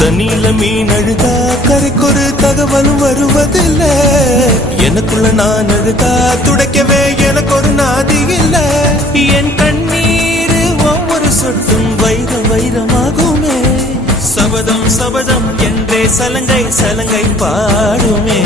தண்ணியில மீன் அழுதா கரைக்கொரு தகவலும் வருவதில்ல. எனக்குள்ள நான் அழுதா துடைக்கவே எனக்கு ஒரு நாதி இல்ல. என் கண்ணீர் ஒவ்வொரு சொட்டும் வைரம் வைரமாகுமே. சபதம் சபதம் என்றே சலங்கை சலங்கை பாடுமே.